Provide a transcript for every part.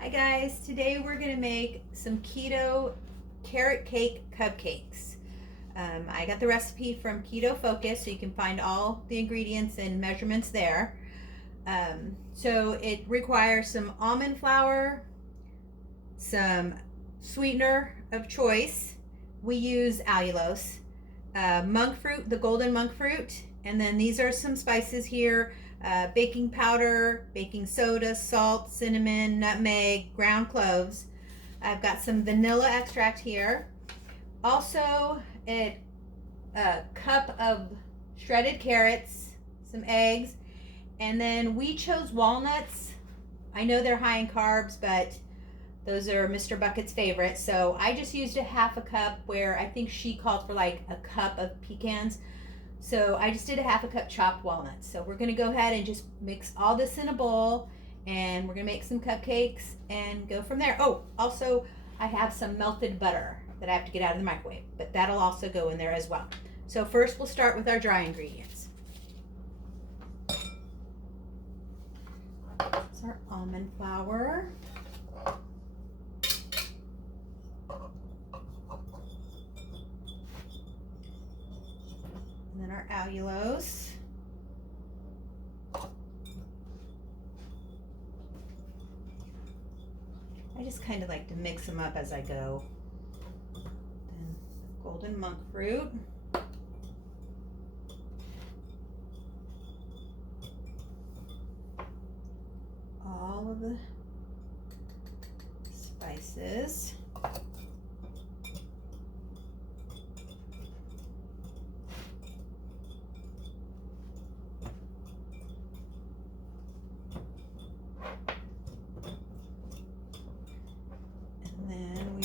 Hi guys, today we're going to make some keto carrot cake cupcakes. I got the recipe from Keto Focus, so you can find all the ingredients and measurements there. So it requires some almond flour, some sweetener of choice. We use allulose, monk fruit, the golden monk fruit, and then these are some spices here. Baking powder, baking soda, salt, cinnamon, nutmeg, ground cloves. I've got some vanilla extract here. Also, a cup of shredded carrots, some eggs, and then we chose walnuts. I know they're high in carbs, but those are Mr. Bucket's favorite. So I just used a half a cup where I think she called for like a cup of pecans. So I just did a half a cup chopped walnuts. So we're going to go ahead and just mix all this in a bowl, and we're going to make some cupcakes and go from there. Oh, also I have some melted butter that I have to get out of the microwave, but that'll also go in there as well. So first we'll start with our dry ingredients. This is our almond flour. And then our allulose. I just kind of like to mix them up as I go. Then golden monk fruit. All of the spices.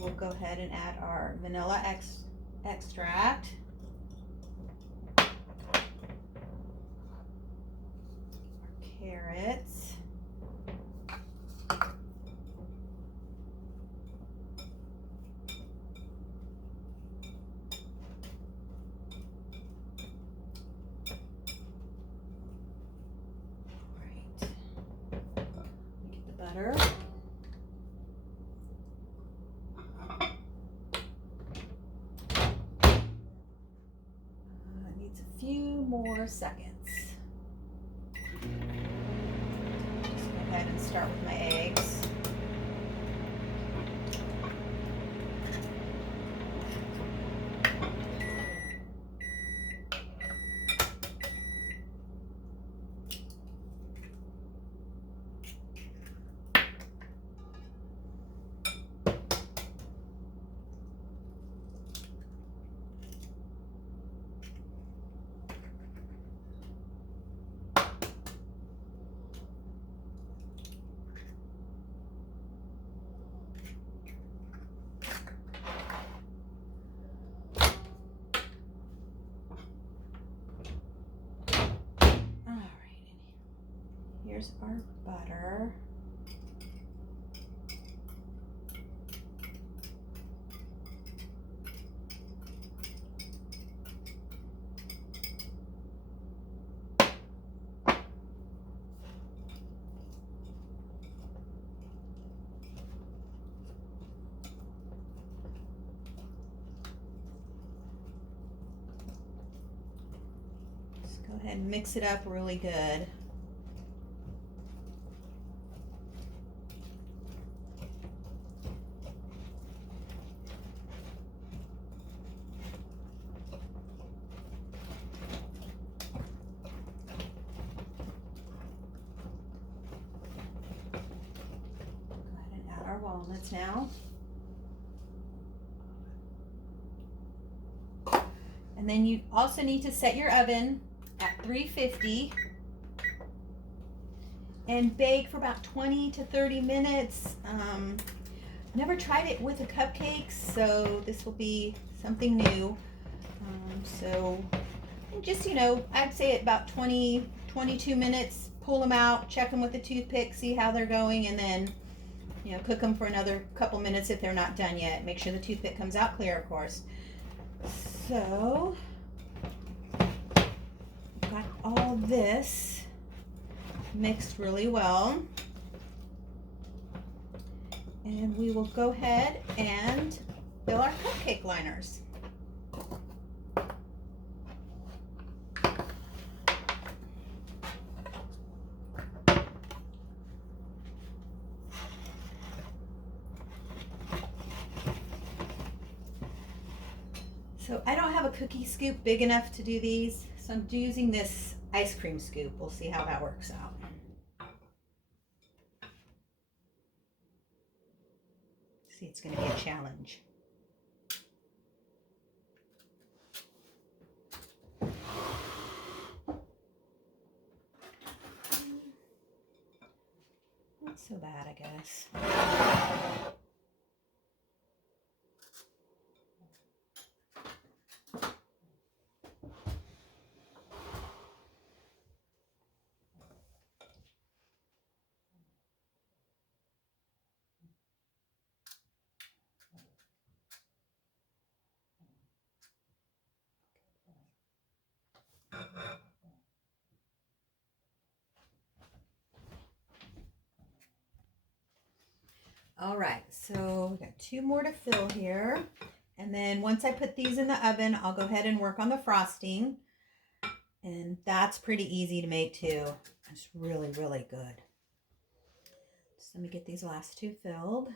We'll go ahead and add our vanilla extract. Our carrots. All right. Get the butter. Few more seconds. Just go ahead and start with my eggs. Here's our butter. Just go ahead and mix it up really good. Our walnuts now. And then you also need to set your oven at 350 and bake for about 20 to 30 minutes. Never tried it with the cupcakes, so this will be something new. So just, I'd say at about 22 minutes, pull them out, check them with a toothpick, see how they're going, and then cook them for another couple minutes if they're not done yet. Make sure the toothpick comes out clear, of course. So, got all this mixed really well. And we will go ahead and fill our cupcake liners. So I don't have a cookie scoop big enough to do these, so I'm using this ice cream scoop. We'll see how that works out. See, it's going to be a challenge. Not so bad, I guess. All right, so we got 2 more to fill here. And then once I put these in the oven, I'll go ahead and work on the frosting. And that's pretty easy to make too. It's really, really good. So let me get these last 2 filled.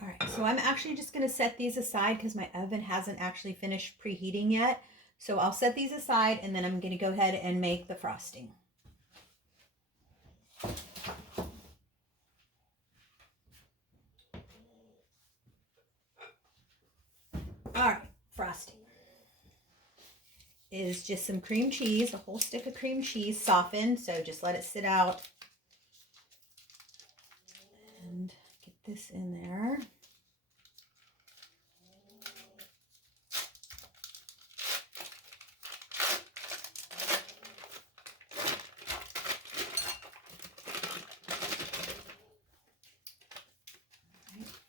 All right, so I'm actually just going to set these aside because my oven hasn't actually finished preheating yet. So I'll set these aside and then I'm going to go ahead and make the frosting. All right, frosting is just some cream cheese, a whole stick of cream cheese softened. So just let it sit out and get this in there.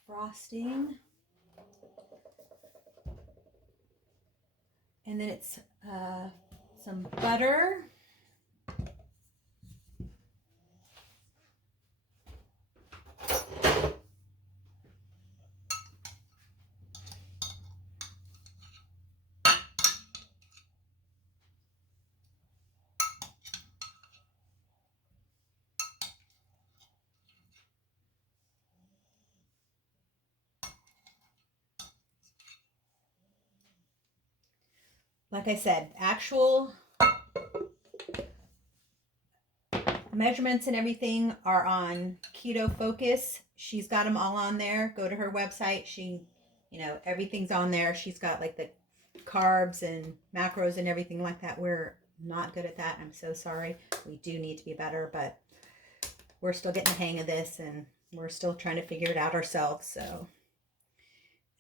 Frosting, and then it's some butter, like I said, actual measurements and everything are on Keto Focus. She's got them all on there. Go to her website. Everything's on there. She's got like the carbs and macros and everything like that. We're not good at that. I'm so sorry. We do need to be better, but we're still getting the hang of this and we're still trying to figure it out ourselves. So,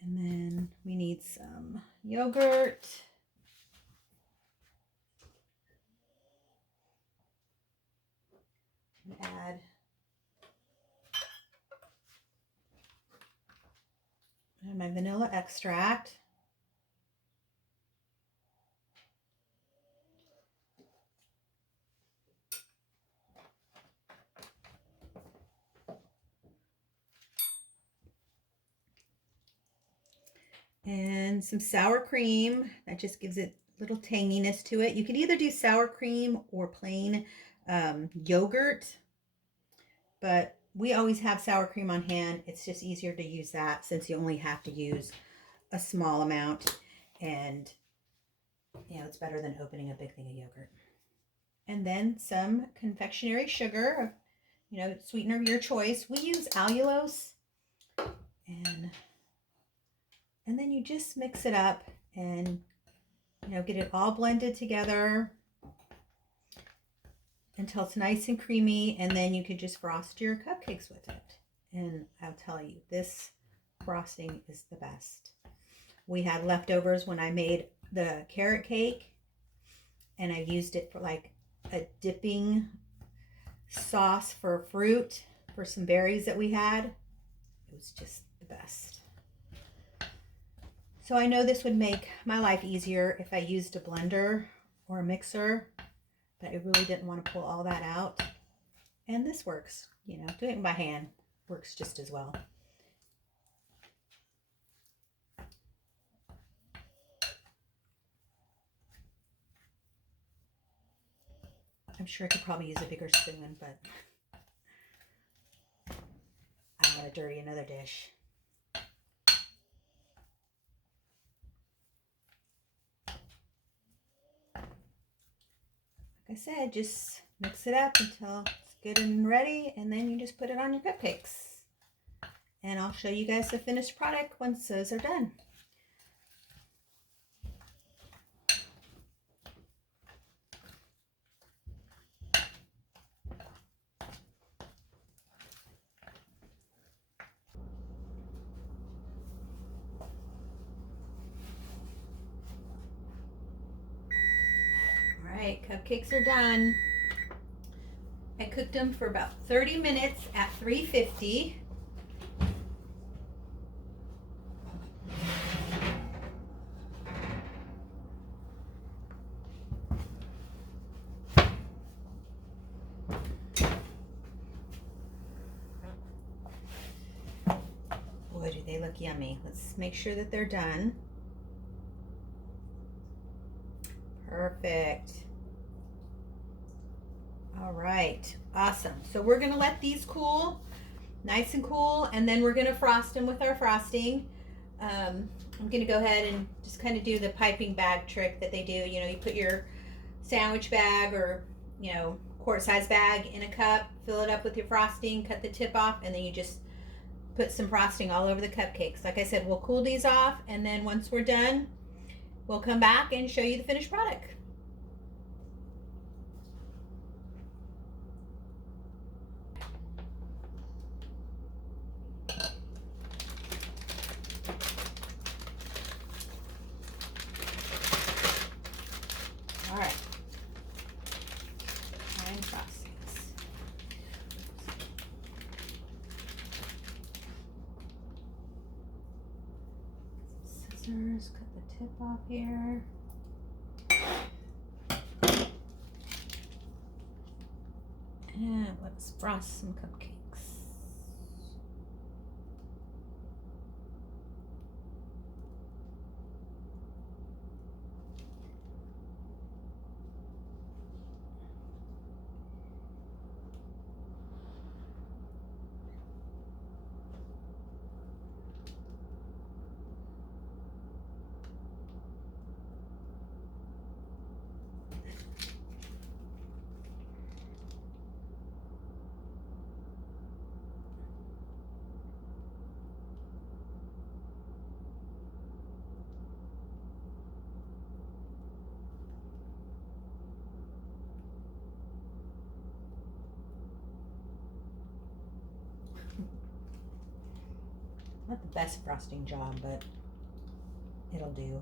and then we need some yogurt. Add my vanilla extract. And some sour cream. That just gives it a little tanginess to it. You can either do sour cream or plain yogurt, but we always have sour cream on hand. It's just easier to use that since you only have to use a small amount, and it's better than opening a big thing of yogurt. And then some confectionery sugar, sweetener of your choice. We use allulose, and then you just mix it up and get it all blended together until it's nice and creamy, and then you could just frost your cupcakes with it. And I'll tell you, this frosting is the best. We had leftovers when I made the carrot cake, and I used it for like a dipping sauce for fruit, for some berries that we had. It was just the best. So I know this would make my life easier if I used a blender or a mixer, but I really didn't want to pull all that out. And this works, you know, doing it by hand works just as well. I'm sure I could probably use a bigger spoon, but I don't want to dirty another dish. Like I said, just mix it up until it's good and ready, and then you just put it on your cupcakes. And I'll show you guys the finished product once those are done. All right, cupcakes are done. I cooked them for about 30 minutes at 350. Boy, do they look yummy. Let's make sure that they're done. Perfect. All right, awesome. So we're gonna let these cool, nice and cool, and then we're gonna frost them with our frosting. I'm gonna go ahead and just kind of do the piping bag trick that they do. You know, you put your sandwich bag or, you know, quart size bag in a cup, fill it up with your frosting, cut the tip off, and then you just put some frosting all over the cupcakes. Like I said, we'll cool these off, and then once we're done, we'll come back and show you the finished product. All right. Nine frostings. Scissors, cut the tip off here. And let's frost some cupcakes. Not the best frosting job, but it'll do.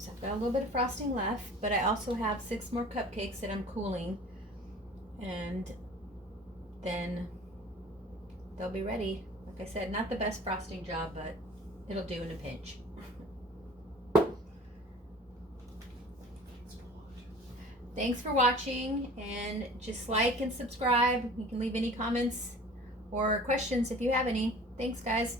So I've got a little bit of frosting left, but I also have 6 more cupcakes that I'm cooling, and then they'll be ready. Like I said, not the best frosting job, but it'll do in a pinch. Thanks for watching, and just like and subscribe. You can leave any comments or questions if you have any. Thanks, guys.